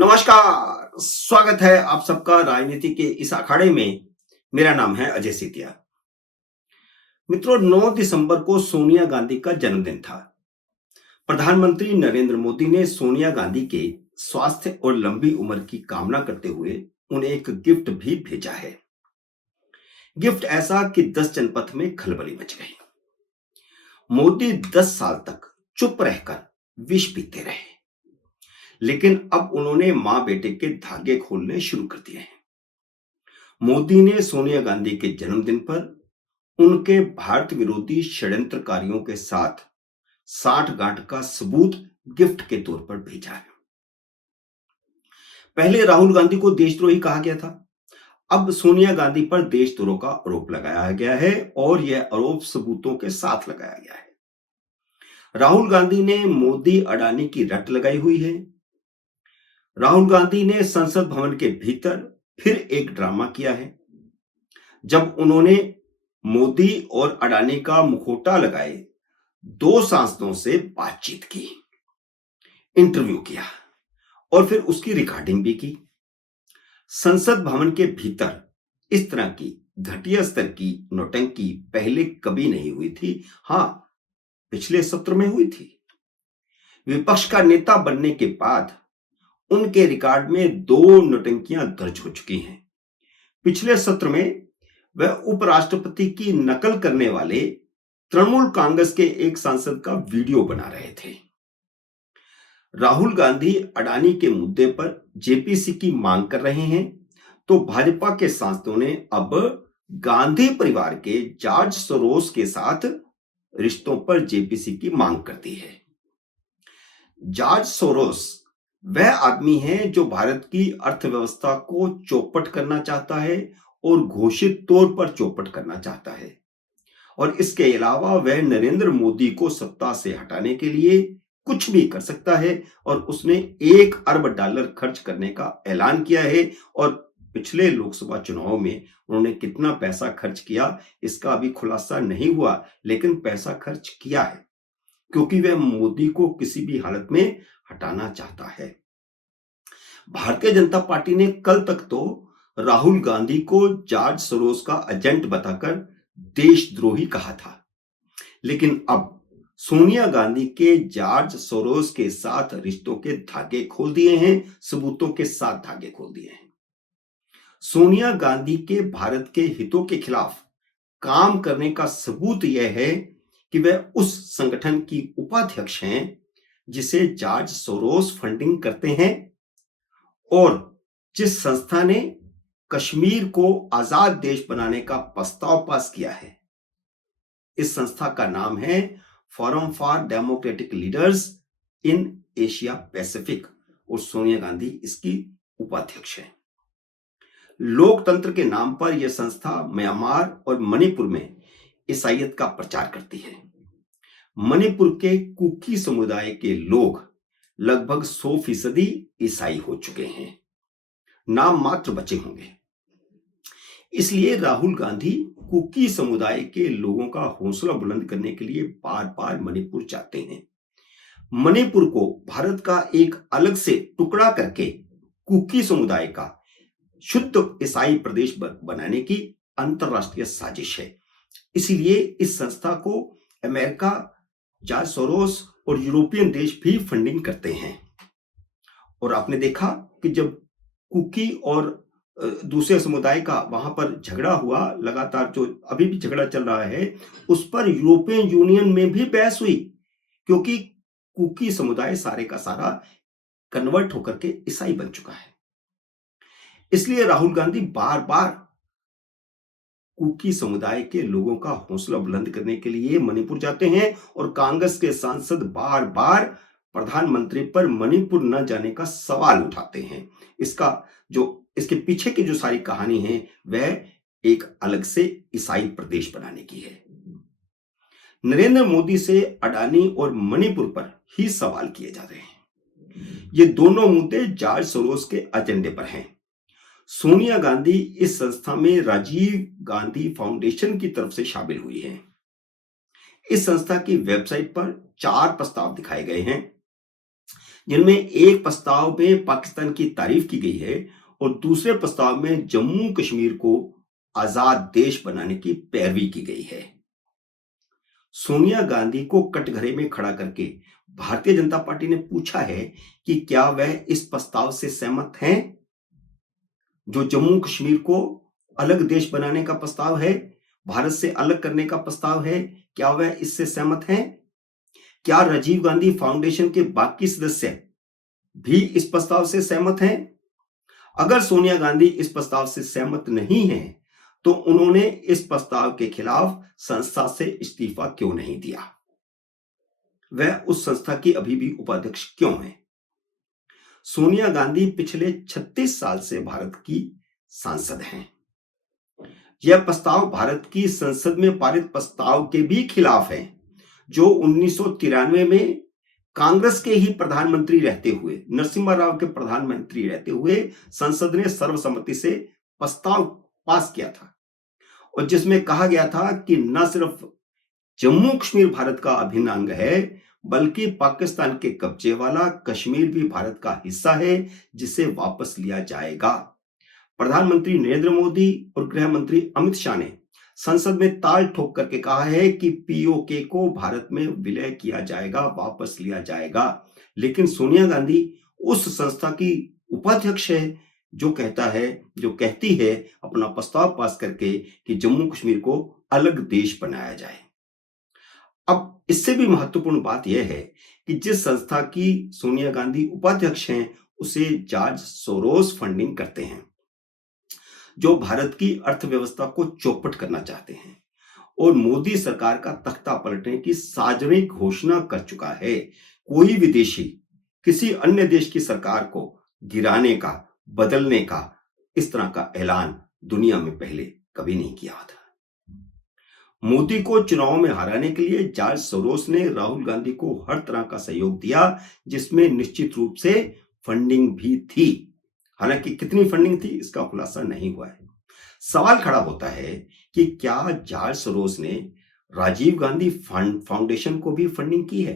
नमस्कार, स्वागत है आप सबका राजनीति के इस अखाड़े में। मेरा नाम है अजय सितिया। मित्रों, 9 दिसंबर को सोनिया गांधी का जन्मदिन था। प्रधानमंत्री नरेंद्र मोदी ने सोनिया गांधी के स्वास्थ्य और लंबी उम्र की कामना करते हुए उन्हें एक गिफ्ट भी भेजा है। गिफ्ट ऐसा कि 10 जनपथ में खलबली मच गई। मोदी 10 साल तक चुप रहकर विष पीते रहे, लेकिन अब उन्होंने मां बेटे के धागे खोलने शुरू कर दिए हैं। मोदी ने सोनिया गांधी के जन्मदिन पर उनके भारत विरोधी षड्यंत्रकारियों के साथ साठगांठ का सबूत गिफ्ट के तौर पर भेजा है। पहले राहुल गांधी को देशद्रोही कहा गया था, अब सोनिया गांधी पर देशद्रोह का आरोप लगाया गया है और यह आरोप सबूतों के साथ लगाया गया है। राहुल गांधी ने मोदी अडानी की रट लगाई हुई है। राहुल गांधी ने संसद भवन के भीतर फिर एक ड्रामा किया है, जब उन्होंने मोदी और अडानी का मुखौटा लगाए 2 सांसदों से बातचीत की, इंटरव्यू किया और फिर उसकी रिकॉर्डिंग भी की। संसद भवन के भीतर इस तरह की घटिया स्तर की नौटंकी पहले कभी नहीं हुई थी। हां, पिछले सत्र में हुई थी। विपक्ष का नेता बनने के बाद उनके रिकॉर्ड में 2 नौटंकियां दर्ज हो चुकी हैं। पिछले सत्र में वह उपराष्ट्रपति की नकल करने वाले तृणमूल कांग्रेस के एक सांसद का वीडियो बना रहे थे। राहुल गांधी अडानी के मुद्दे पर जेपीसी की मांग कर रहे हैं, तो भाजपा के सांसदों ने अब गांधी परिवार के जॉर्ज सोरोस के साथ रिश्तों पर जेपीसी की मांग कर दी है। जॉर्ज सोरोस वह आदमी है जो भारत की अर्थव्यवस्था को चौपट करना चाहता है और घोषित तौर पर चौपट करना चाहता है, और इसके अलावा वह नरेंद्र मोदी को सत्ता से हटाने के लिए कुछ भी कर सकता है और उसने $1 अरब खर्च करने का ऐलान किया है। और पिछले लोकसभा चुनाव में उन्होंने कितना पैसा खर्च किया इसका अभी खुलासा नहीं हुआ, लेकिन पैसा खर्च किया है क्योंकि वह मोदी को किसी भी हालत में हटाना चाहता है। भारतीय जनता पार्टी ने कल तक तो राहुल गांधी को जॉर्ज सोरोस का एजेंट बताकर देशद्रोही कहा था, लेकिन अब सोनिया गांधी के जॉर्ज सोरोस के साथ रिश्तों के धागे खोल दिए हैं, सबूतों के साथ धागे खोल दिए हैं। सोनिया गांधी के भारत के हितों के खिलाफ काम करने का सबूत यह है कि वह उस संगठन की उपाध्यक्ष हैं जिसे जॉर्ज सोरोस फंडिंग करते हैं और जिस संस्था ने कश्मीर को आजाद देश बनाने का प्रस्ताव पास किया है। इस संस्था का नाम है forum for democratic leaders in Asia Pacific और सोनिया गांधी इसकी उपाध्यक्ष है। लोकतंत्र के नाम पर यह संस्था म्यांमार और मणिपुर में ईसाईयत का प्रचार करती है। मणिपुर के कुकी समुदाय के लोग लगभग 100% ईसाई हो चुके हैं, नाम मात्र बचे होंगे। इसलिए राहुल गांधी कुकी समुदाय के लोगों का हौसला बुलंद करने के लिए बार बार मणिपुर जाते हैं। मणिपुर को भारत का एक अलग से टुकड़ा करके कुकी समुदाय का शुद्ध ईसाई प्रदेश बनाने की अंतरराष्ट्रीय साजिश है। इसीलिए इस संस्था को अमेरिका, जॉर्ज सोरोस और यूरोपियन देश भी फंडिंग करते हैं। और आपने देखा कि जब कुकी और दूसरे समुदाय का वहां पर झगड़ा हुआ, लगातार जो अभी भी झगड़ा चल रहा है, उस पर यूरोपियन यूनियन में भी बहस हुई, क्योंकि कुकी समुदाय सारे का सारा कन्वर्ट होकर के ईसाई बन चुका है। इसलिए राहुल गांधी बार बार कुकी समुदाय के लोगों का हौसला बुलंद करने के लिए मणिपुर जाते हैं और कांग्रेस के सांसद बार बार प्रधानमंत्री पर मणिपुर न जाने का सवाल उठाते हैं। इसके पीछे की जो सारी कहानी है वह एक अलग से ईसाई प्रदेश बनाने की है। नरेंद्र मोदी से अडानी और मणिपुर पर ही सवाल किए जा रहे हैं। ये दोनों मुद्दे जॉर्ज सोरोस के एजेंडे पर हैं। सोनिया गांधी इस संस्था में राजीव गांधी फाउंडेशन की तरफ से शामिल हुई हैं। इस संस्था की वेबसाइट पर 4 प्रस्ताव दिखाए गए हैं, जिनमें एक प्रस्ताव में पाकिस्तान की तारीफ की गई है और दूसरे प्रस्ताव में जम्मू कश्मीर को आजाद देश बनाने की पैरवी की गई है। सोनिया गांधी को कटघरे में खड़ा करके भारतीय जनता पार्टी ने पूछा है कि क्या वह इस प्रस्ताव से सहमत हैं, जो जम्मू कश्मीर को अलग देश बनाने का प्रस्ताव है, भारत से अलग करने का प्रस्ताव है, क्या वह इससे सहमत हैं? क्या राजीव गांधी फाउंडेशन के बाकी सदस्य भी इस प्रस्ताव से सहमत हैं? अगर सोनिया गांधी इस प्रस्ताव से सहमत नहीं है, तो उन्होंने इस प्रस्ताव के खिलाफ संस्था से इस्तीफा क्यों नहीं दिया? वह उस संस्था की अभी भी उपाध्यक्ष क्यों है? सोनिया गांधी पिछले 36 साल से भारत की सांसद हैं। यह प्रस्ताव भारत की संसद में पारित प्रस्ताव के भी खिलाफ है, जो 1993 में कांग्रेस के ही प्रधानमंत्री रहते हुए, नरसिम्हा राव के प्रधानमंत्री रहते हुए संसद ने सर्वसम्मति से प्रस्ताव पास किया था और जिसमें कहा गया था कि न सिर्फ जम्मू कश्मीर भारत का अभिन्न अंग है, बल्कि पाकिस्तान के कब्जे वाला कश्मीर भी भारत का हिस्सा है, जिसे वापस लिया जाएगा। प्रधानमंत्री नरेंद्र मोदी और गृह मंत्री अमित शाह ने संसद में ताल ठोक करके कहा है कि पीओके को भारत में विलय किया जाएगा, वापस लिया जाएगा। लेकिन सोनिया गांधी उस संस्था की उपाध्यक्ष है जो कहती है अपना प्रस्ताव पास करके कि जम्मू कश्मीर को अलग देश बनाया जाए। अब इससे भी महत्वपूर्ण बात यह है कि जिस संस्था की सोनिया गांधी उपाध्यक्ष हैं, उसे जॉर्ज सोरोस फंडिंग करते हैं, जो भारत की अर्थव्यवस्था को चौपट करना चाहते हैं और मोदी सरकार का तख्ता पलटने की सार्वजनिक घोषणा कर चुका है। कोई विदेशी किसी अन्य देश की सरकार को गिराने का, बदलने का इस तरह का ऐलान दुनिया में पहले कभी नहीं किया था। मोदी को चुनाव में हराने के लिए जॉर्ज सोरोस ने राहुल गांधी को हर तरह का सहयोग दिया, जिसमें निश्चित रूप से फंडिंग भी थी। हालांकि कितनी फंडिंग थी इसका खुलासा नहीं हुआ है। सवाल खड़ा होता है कि क्या जॉर्ज सोरोस ने राजीव गांधी फाउंडेशन को भी फंडिंग की है?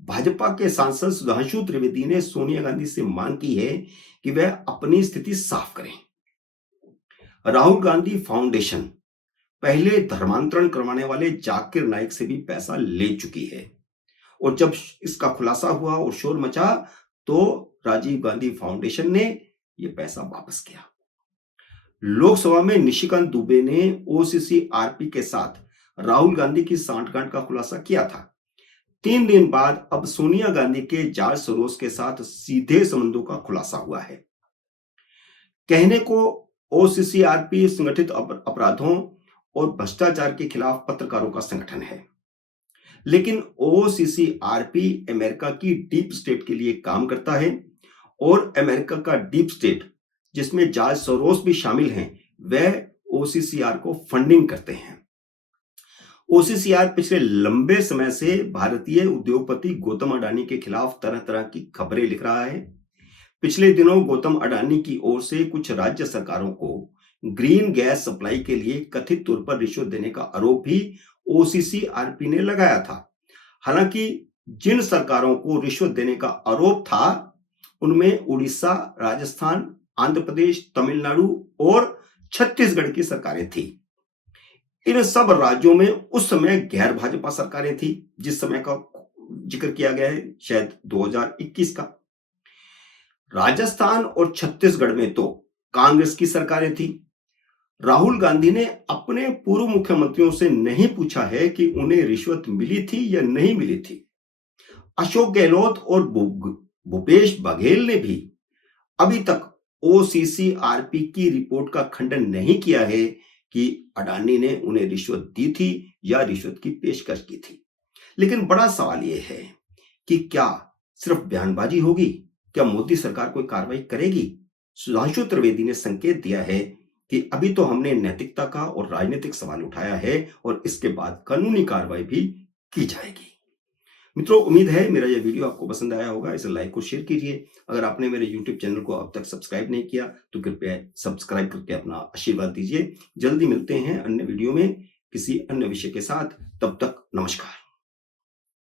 भाजपा के सांसद सुधांशु त्रिवेदी ने सोनिया गांधी से मांग की है कि वह अपनी स्थिति साफ करें। राहुल गांधी फाउंडेशन पहले धर्मांतरण करवाने वाले जाकिर नाइक से भी पैसा ले चुकी है और जब इसका खुलासा हुआ और शोर मचा तो राजीव गांधी फाउंडेशन ने यह पैसा वापस किया। लोकसभा में निशिकांत दुबे ने ओसीसी आरपी के साथ राहुल गांधी की सांठगांठ का खुलासा किया था। 3 दिन बाद अब सोनिया गांधी के जॉर्ज सोरोस के साथ सीधे संबंधों का खुलासा हुआ है। कहने को ओसीसी आरपी संगठित अपराधों और भ्रष्टाचार के खिलाफ पत्रकारों का संगठन है, लेकिन ओसीसी आरपी अमेरिका की डीप स्टेट के लिए काम करता है और अमेरिका का डीप स्टेट, जिसमें जॉर्ज सोरोस भी शामिल हैं, वह ओसीसीआर को फंडिंग करते हैं। ओसीसीआर पिछले लंबे समय से भारतीय उद्योगपति गौतम अडानी के खिलाफ तरह तरह की खबरें लिख रहा है। पिछले दिनों गौतम अडानी की ओर से कुछ राज्य सरकारों को ग्रीन गैस सप्लाई के लिए कथित तौर पर रिश्वत देने का आरोप भी ओसीसीआरपी ने लगाया था। हालांकि जिन सरकारों को रिश्वत देने का आरोप था उनमें उड़ीसा, राजस्थान, आंध्र प्रदेश, तमिलनाडु और छत्तीसगढ़ की सरकारें थी। इन सब राज्यों में उस समय गैर भाजपा सरकारें थी, जिस समय का जिक्र किया गया है शायद 2021 का। राजस्थान और छत्तीसगढ़ में तो कांग्रेस की सरकारें थी। राहुल गांधी ने अपने पूर्व मुख्यमंत्रियों से नहीं पूछा है कि उन्हें रिश्वत मिली थी या नहीं मिली थी। अशोक गहलोत और भूपेश बघेल ने भी अभी तक ओसीसीआरपी की रिपोर्ट का खंडन नहीं किया है कि अडानी ने उन्हें रिश्वत दी थी या रिश्वत की पेशकश की थी। लेकिन बड़ा सवाल यह है कि क्या सिर्फ बयानबाजी होगी? क्या मोदी सरकार कोई कार्रवाई करेगी? सुधांशु त्रिवेदी ने संकेत दिया है कि अभी तो हमने नैतिकता का और राजनीतिक सवाल उठाया है और इसके बाद कानूनी कार्रवाई भी की जाएगी। मित्रों, उम्मीद है मेरा यह वीडियो आपको पसंद आया होगा। इसे लाइक और शेयर कीजिए। अगर आपने मेरे YouTube चैनल को अब तक सब्सक्राइब नहीं किया तो कृपया सब्सक्राइब करके अपना आशीर्वाद दीजिए। जल्दी मिलते हैं अन्य वीडियो में किसी अन्य विषय के साथ। तब तक नमस्कार।